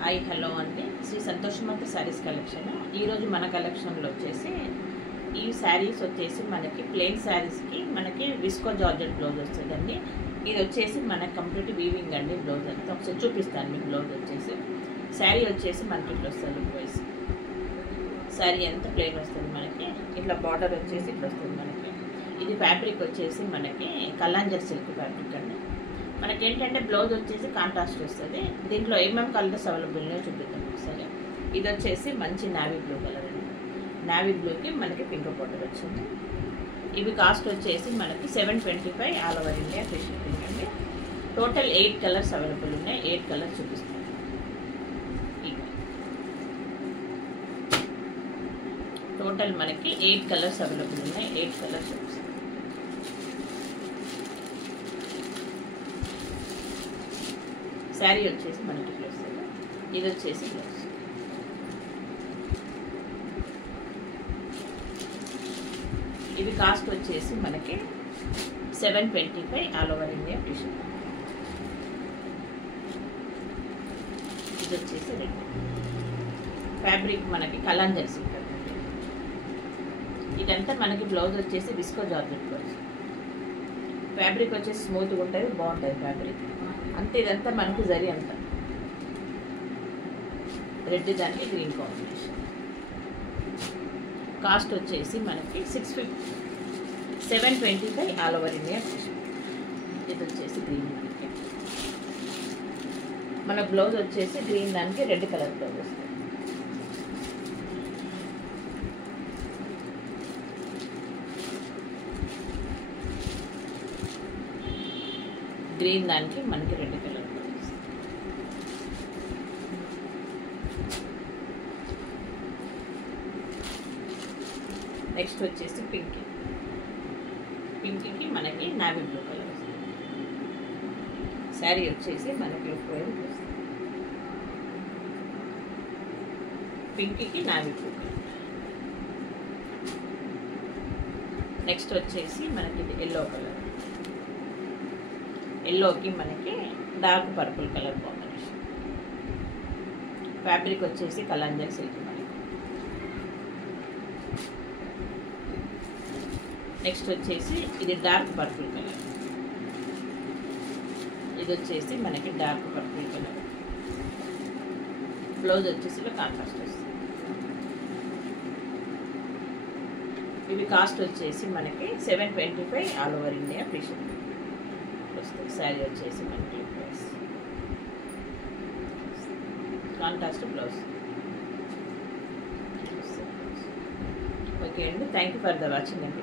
Hi hello అండి, Shri సంతోషమాత saris collection. ఈరోజు మన కలెక్షన్లో వచ్చేసి ఈ శారీస్ వచ్చేసి మనకి ప్లెయిన్ శారీస్కి మనకి విస్కో జార్జెట్ బ్లౌజ్ వస్తుందండి. ఇది వచ్చేసి మనకి కంప్లీట్ వీవింగ్ అండి. బ్లౌజ్ అంతా ఒకసారి చూపిస్తాను మీకు. బ్లౌజ్ వచ్చేసి శారీ వచ్చేసి మనకి ఇట్లా వస్తుంది. వాయిస్ శారీ అంతా ప్లెయిన్ వస్తుంది మనకి. ఇట్లా బార్డర్ వచ్చేసి ఇట్లా వస్తుంది మనకి. ఇది ఫ్యాబ్రిక్ వచ్చేసి మనకి కలాంజర్ సిల్క్ ఫ్యాబ్రిక్ అండి. మనకి ఏంటంటే బ్లౌజ్ వచ్చేసి కాంట్రాస్ట్ వస్తుంది. దీంట్లో ఏమేమి కలర్స్ అవైలబుల్ ఉన్నాయో చూపిద్దాం ఒకసారి. ఇది వచ్చేసి మంచి నావీ బ్లూ కలర్ అండి. నావీ బ్లూకి మనకి పింక్ బార్డర్ వచ్చింది. ఇవి కాస్ట్ వచ్చేసి మనకి 725 all over India free shipping అండి. టోటల్ 8 కలర్స్ అవైలబుల్ ఉన్నాయి. 8 కలర్స్ చూపిస్తాను. టోటల్ మనకి 8 కలర్స్ అవైలబుల్ ఉన్నాయి. 8 కలర్స్ చూపిస్తాను. శారీ వచ్చేసి మనకి ఇట్లా వస్తుంది. ఇది వచ్చేసి బ్లౌజ్. ఇవి కాస్ట్ వచ్చేసి మనకి 725 all over India free shipping. ఇది వచ్చేసి రెడ్ ఫ్యాబ్రిక్ మనకి కలాంజర్ సిల్క్. ఇదంతా మనకి బ్లౌజ్ వచ్చేసి విస్కో జార్జెట్ బ్లౌజ్. ఫ్యాబ్రిక్ వచ్చేసి స్మూత్గా ఉంటుంది, బాగుంటుంది ఫ్యాబ్రిక్ అంతే. ఇదంతా మనకి జరీ అంతా రెడ్ దానికి గ్రీన్ కాంబినేషన్. కాస్ట్ వచ్చేసి మనకి 725 ఆల్ ఓవర్ ఇండియా. ఇది వచ్చేసి గ్రీన్. మన బ్లౌజ్ వచ్చేసి గ్రీన్ దానికి రెడ్ కలర్ బ్లౌజ్ వస్తుంది. గ్రీన్ దానికి మనకి రెడ్ కలర్. నెక్స్ట్ వచ్చేసి పింక్. పింక్కి మనకి నావీ బ్లూ కలర్ వస్తుంది. శారీ వచ్చేసి మనకి పింక్కి నావీ బ్లూ కలర్. నెక్స్ట్ వచ్చేసి మనకి ఇది ఎల్లో కలర్. ఎల్లోకి మనకి dark purple colour combination. Fabric వచ్చేసి కలాంజర్ సిల్క్ మనకి. నెక్స్ట్ వచ్చేసి ఇది డార్క్ పర్పుల్ కలర్. ఇది వచ్చేసి మనకి డార్క్ పర్పుల్ కలర్. బ్లౌజ్ వచ్చేసి కాంట్రాస్ట్ వస్తుంది. ఇవి కాస్ట్ వచ్చేసి మనకి 725 all over India free shipping వస్తుంది. శారీ వచ్చేసి మనకి ప్రైస్ కాంట్రాస్ట్ బ్లౌజ్. ఓకే అండి, thank you for the watching అండి.